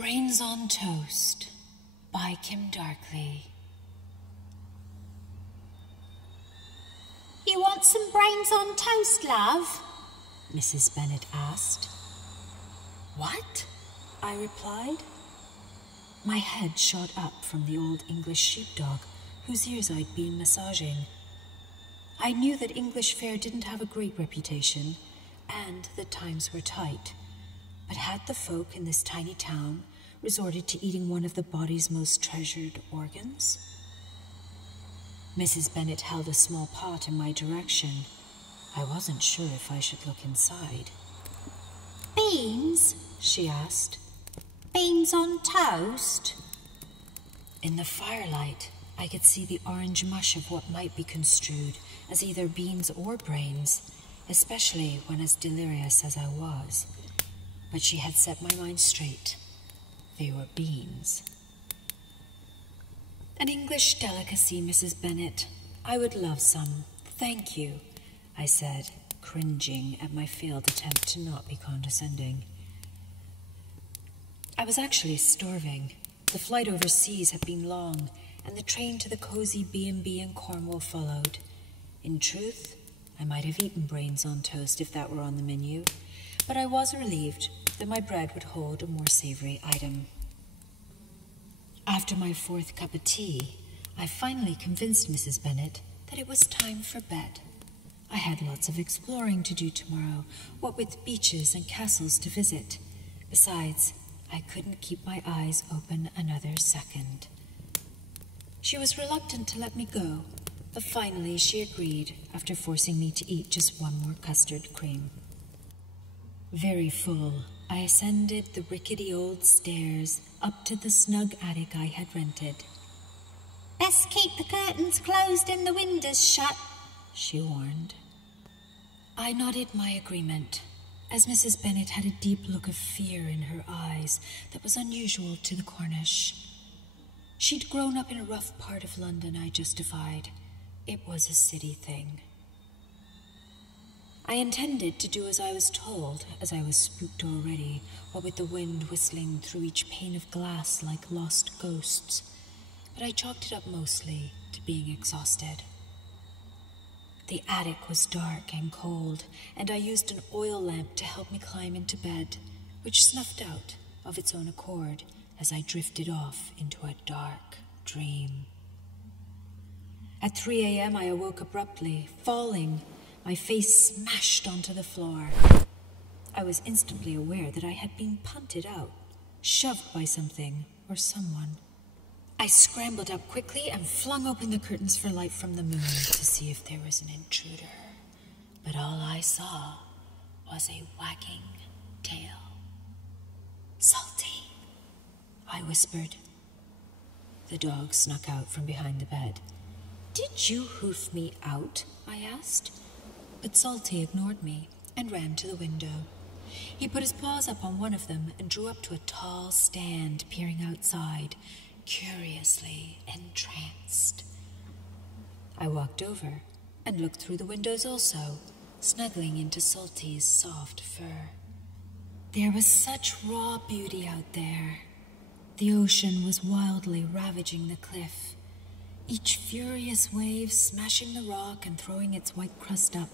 Brains on Toast by Kim Darkley. You want some brains on toast, love? Mrs. Bennet asked. What? I replied. My head shot up from the old English sheepdog, whose ears I'd been massaging. I knew that English fare didn't have a great reputation, and that times were tight. But had the folk in this tiny town resorted to eating one of the body's most treasured organs? Mrs. Bennet held a small pot in my direction. I wasn't sure if I should look inside. Beans? She asked. Beans on toast? In the firelight, I could see the orange mush of what might be construed as either beans or brains, especially when as delirious as I was. But she had set my mind straight. They were beans. An English delicacy, Mrs. Bennet. I would love some. Thank you, I said, cringing at my failed attempt to not be condescending. I was actually starving. The flight overseas had been long, and the train to the cozy B&B in Cornwall followed. In truth, I might have eaten brains on toast if that were on the menu, but I was relieved that my bread would hold a more savory item. After my fourth cup of tea, I finally convinced Mrs. Bennet that it was time for bed. I had lots of exploring to do tomorrow, what with beaches and castles to visit. Besides, I couldn't keep my eyes open another second. She was reluctant to let me go, but finally she agreed after forcing me to eat just one more custard cream. Very full, I ascended the rickety old stairs up to the snug attic I had rented. Best keep the curtains closed and the windows shut, she warned. I nodded my agreement, as Mrs. Bennet had a deep look of fear in her eyes that was unusual to the Cornish. She'd grown up in a rough part of London, I justified. It was a city thing. I intended to do as I was told, as I was spooked already, what with the wind whistling through each pane of glass like lost ghosts, but I chalked it up mostly to being exhausted. The attic was dark and cold, and I used an oil lamp to help me climb into bed, which snuffed out of its own accord as I drifted off into a dark dream. At 3 a.m. I awoke abruptly, falling, my face smashed onto the floor. I was instantly aware that I had been punted out, shoved by something or someone. I scrambled up quickly and flung open the curtains for light from the moon to see if there was an intruder. But all I saw was a wagging tail. "Salty," I whispered. The dog snuck out from behind the bed. "Did you hoof me out?" I asked. But Salty ignored me and ran to the window. He put his paws up on one of them and drew up to a tall stand, peering outside, curiously entranced. I walked over and looked through the windows also, snuggling into Salty's soft fur. There was such raw beauty out there. The ocean was wildly ravaging the cliff, each furious wave smashing the rock and throwing its white crust up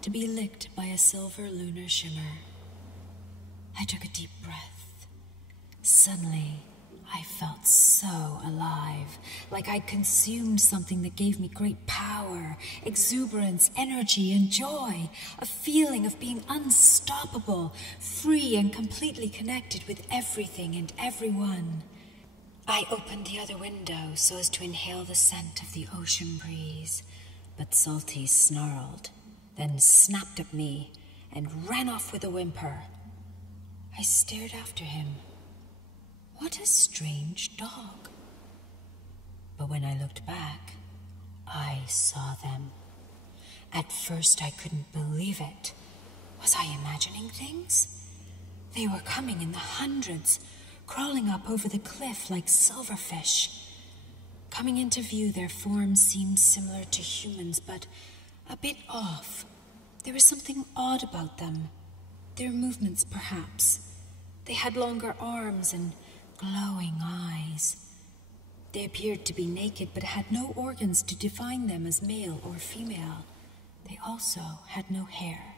to be licked by a silver lunar shimmer. I took a deep breath. Suddenly, I felt so alive, like I'd consumed something that gave me great power, exuberance, energy, and joy, a feeling of being unstoppable, free and completely connected with everything and everyone. I opened the other window so as to inhale the scent of the ocean breeze, but Salty snarled, then snapped at me and ran off with a whimper. I stared after him. What a strange dog. But when I looked back, I saw them. At first I couldn't believe it. Was I imagining things? They were coming in the hundreds, crawling up over the cliff like silverfish. Coming into view, their forms seemed similar to humans, but a bit off. There was something odd about them. Their movements, perhaps. They had longer arms and glowing eyes. They appeared to be naked, but had no organs to define them as male or female. They also had no hair.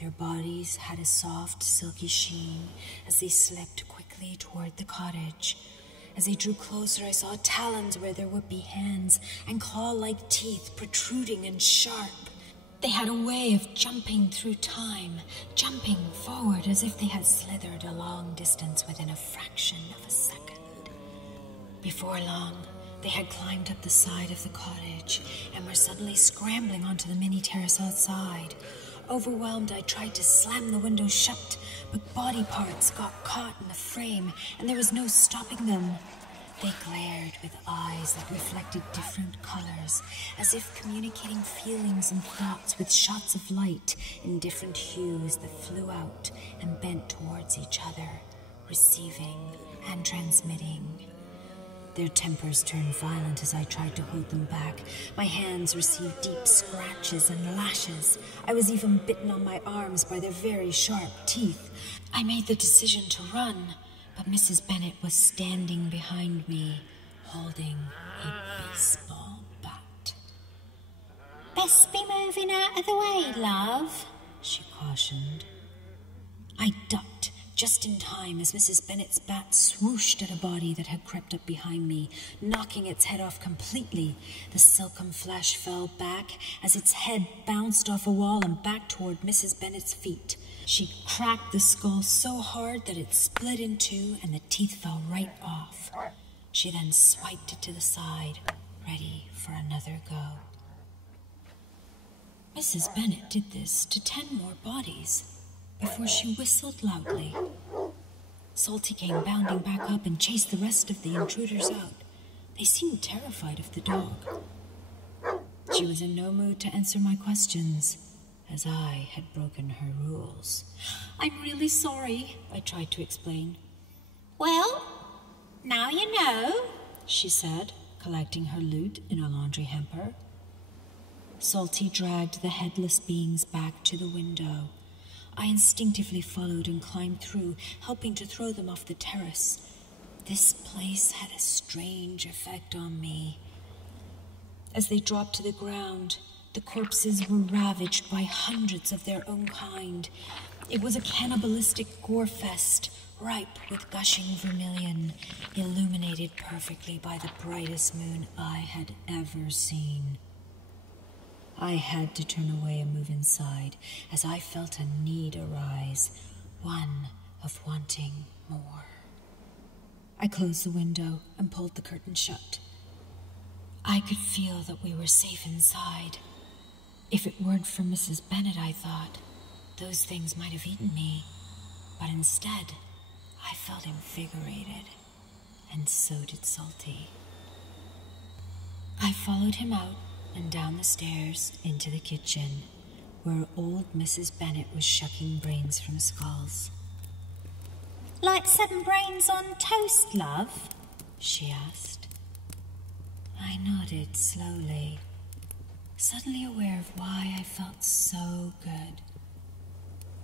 Their bodies had a soft, silky sheen as they slipped quickly toward the cottage. As they drew closer, I saw talons where there would be hands, and claw-like teeth protruding and sharp. They had a way of jumping through time, jumping forward as if they had slithered a long distance within a fraction of a second. Before long, they had climbed up the side of the cottage and were suddenly scrambling onto the mini terrace outside. Overwhelmed, I tried to slam the window shut, but body parts got caught in the frame, and there was no stopping them. They glared with eyes that reflected different colors, as if communicating feelings and thoughts with shots of light in different hues that flew out and bent towards each other, receiving and transmitting. Their tempers turned violent as I tried to hold them back. My hands received deep scratches and lashes. I was even bitten on my arms by their very sharp teeth. I made the decision to run, but Mrs. Bennet was standing behind me, holding a baseball bat. Best be moving out of the way, love, she cautioned. I ducked just in time as Mrs. Bennet's bat swooshed at a body that had crept up behind me, knocking its head off completely. The silken flesh fell back as its head bounced off a wall and back toward Mrs. Bennet's feet. She cracked the skull so hard that it split in two and the teeth fell right off. She then swiped it to the side, ready for another go. Mrs. Bennet did this to 10 more bodies before she whistled loudly. Salty came bounding back up and chased the rest of the intruders out. They seemed terrified of the dog. She was in no mood to answer my questions, as I had broken her rules. "I'm really sorry," I tried to explain. Well, now you know, she said, collecting her loot in a laundry hamper. Salty dragged the headless beings back to the window. I instinctively followed and climbed through, helping to throw them off the terrace. This place had a strange effect on me. As they dropped to the ground, the corpses were ravaged by hundreds of their own kind. It was a cannibalistic gore fest, ripe with gushing vermilion, illuminated perfectly by the brightest moon I had ever seen. I had to turn away and move inside, as I felt a need arise, one of wanting more. I closed the window and pulled the curtain shut. I could feel that we were safe inside. If it weren't for Mrs. Bennet, I thought, those things might have eaten me. But instead, I felt invigorated, and so did Salty. I followed him out and down the stairs into the kitchen, where old Mrs. Bennet was shucking brains from skulls. like 7 brains on toast, love? She asked. I nodded slowly, suddenly aware of why I felt so good.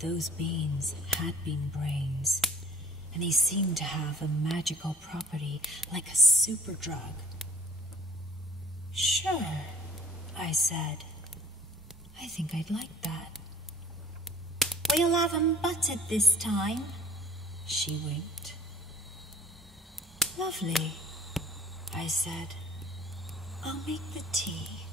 Those beans had been brains, and they seemed to have a magical property, like a super drug. Sure, I said. I think I'd like that. We'll have 'em buttered this time. She winked. Lovely, I said. I'll make the tea.